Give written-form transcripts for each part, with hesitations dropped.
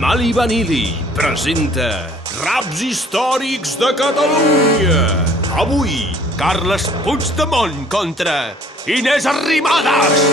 Mali Vanilli presenta Raps històrics de Catalunya. Avui, Carles Puigdemont contra Inés Arrimadas.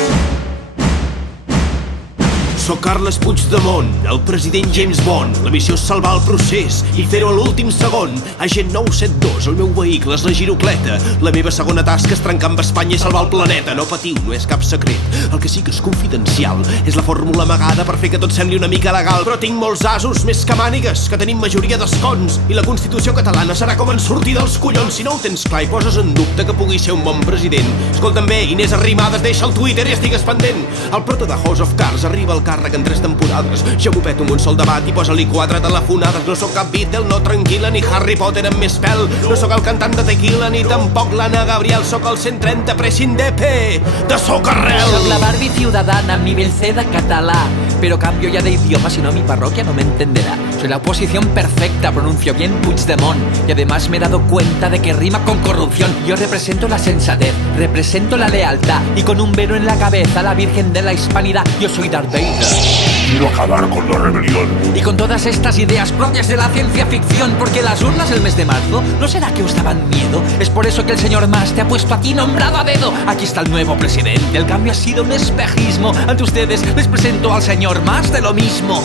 Soc Carles Puigdemont, el president James Bond. La missió és salvar el procés i fer-ho a l'últim segon. Agent 972, el meu vehicle és la girocleta. La meva segona tasca és trencar amb Espanya i salvar el planeta. No patiu, no és cap secret. El que sí que és confidencial és la fórmula amagada per fer que tot sembli una mica legal. Però tinc molts asos, més que mànigues, que tenim majoria d'escons. I la Constitució catalana serà com en sortir dels collons. Si no ho tens clar i poses en dubte que pugui ser un bon president. Escolta'm bé, Inés Arrimadas, deixa el Twitter i estigues pendent. El prota de House of Cards arriba al càrrec en 3 temporades. Jo m'ho peto amb un sol debat i posa-li 4 telefonades. No sóc cap Beatle, no tranquil·la, ni Harry Potter amb més pèl. No sóc el cantant de Tequila, ni tampoc l'Anna Gabriel. Sóc el 130 pressing DP de Socarrel. Soc la Barbie ciudadana, nivel C de català. Pero cambio ya de idioma, si no mi parroquia no me entenderá. Soy la oposición perfecta, pronuncio bien Puigdemont. Y además me he dado cuenta de que rima con corrupción. Yo represento la sensatez, represento la lealtad. Y con un velo en la cabeza, la virgen de la hispanidad. Yo soy Darth Vader. Quiero acabar con la rebelión. Y con todas estas ideas propias de la ciencia ficción. Porque las urnas el mes de marzo, ¿no será que os daban miedo? Es por eso que el señor Mas te ha puesto aquí nombrado a dedo. Aquí está el nuevo presidente, el cambio ha sido un espejismo. Ante ustedes les presento al señor Mas de lo mismo.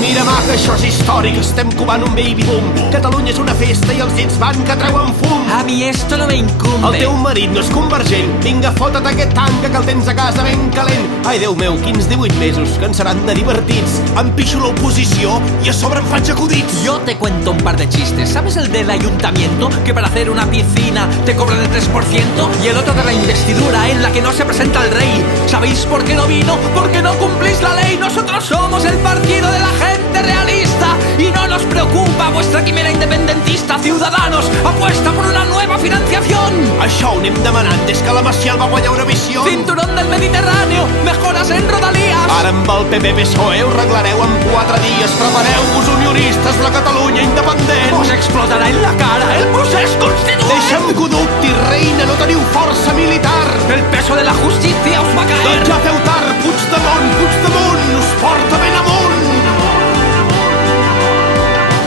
Mira, ma, que això és històric, estem covant un baby boom. Catalunya és una festa i els llits van que treuen fum. A mi esto no me incumbe. El teu marit no és convergent. Vinga, fota't aquest tanca que el tens a casa ben calent. Ai, Déu meu, quins 18 mesos que en seran de divertits. Em pixo l'oposició i a sobre em faig acudits. Yo te cuento un par de chistes. ¿Sabes el del ayuntamiento? Que para hacer una piscina te cobran el 3%. Y el otro de la investidura en la que no se presenta el rey. ¿Sabéis por qué no vino? Porque no cumplís la ley. Nosotros somos el partido de la gente realista y no nos preocupa vuestra quimera independentista. Ciudadanos, apuesta por una nueva financiación. Això ho anem demanant des que la Maciel va guanyar Eurovisió. Cinturón del Mediterráneo, mejoras en Rodalías. Ara amb el PP-PSOE ho arreglareu en 4 dies. Prepareu-vos, unionistes, la Catalunya independent. Os explotará en la cara el procés constituent. Deixa'm que ho dubti, reina, no teniu força militar. El peso de la justicia os va a caer. Doncs ja feu tard, Puigdemont, us porta ben amunt.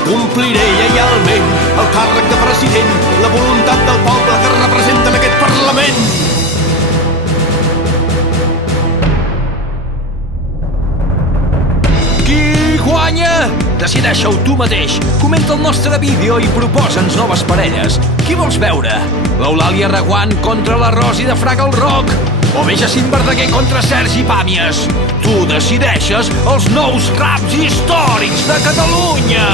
Compliré lleialment el càrrec de president, la voluntat del poble que representa en aquest Parlament. Qui guanya? Decideix-ho tu mateix. Comenta el nostre vídeo i proposa'ns noves parelles. Qui vols veure? L'Eulàlia Reguant contra la Rosi de Fraga el Roc? O bé Jacint Verdaguer contra Sergi Pàmies? Tu decideixes els nous raps històrics de Catalunya!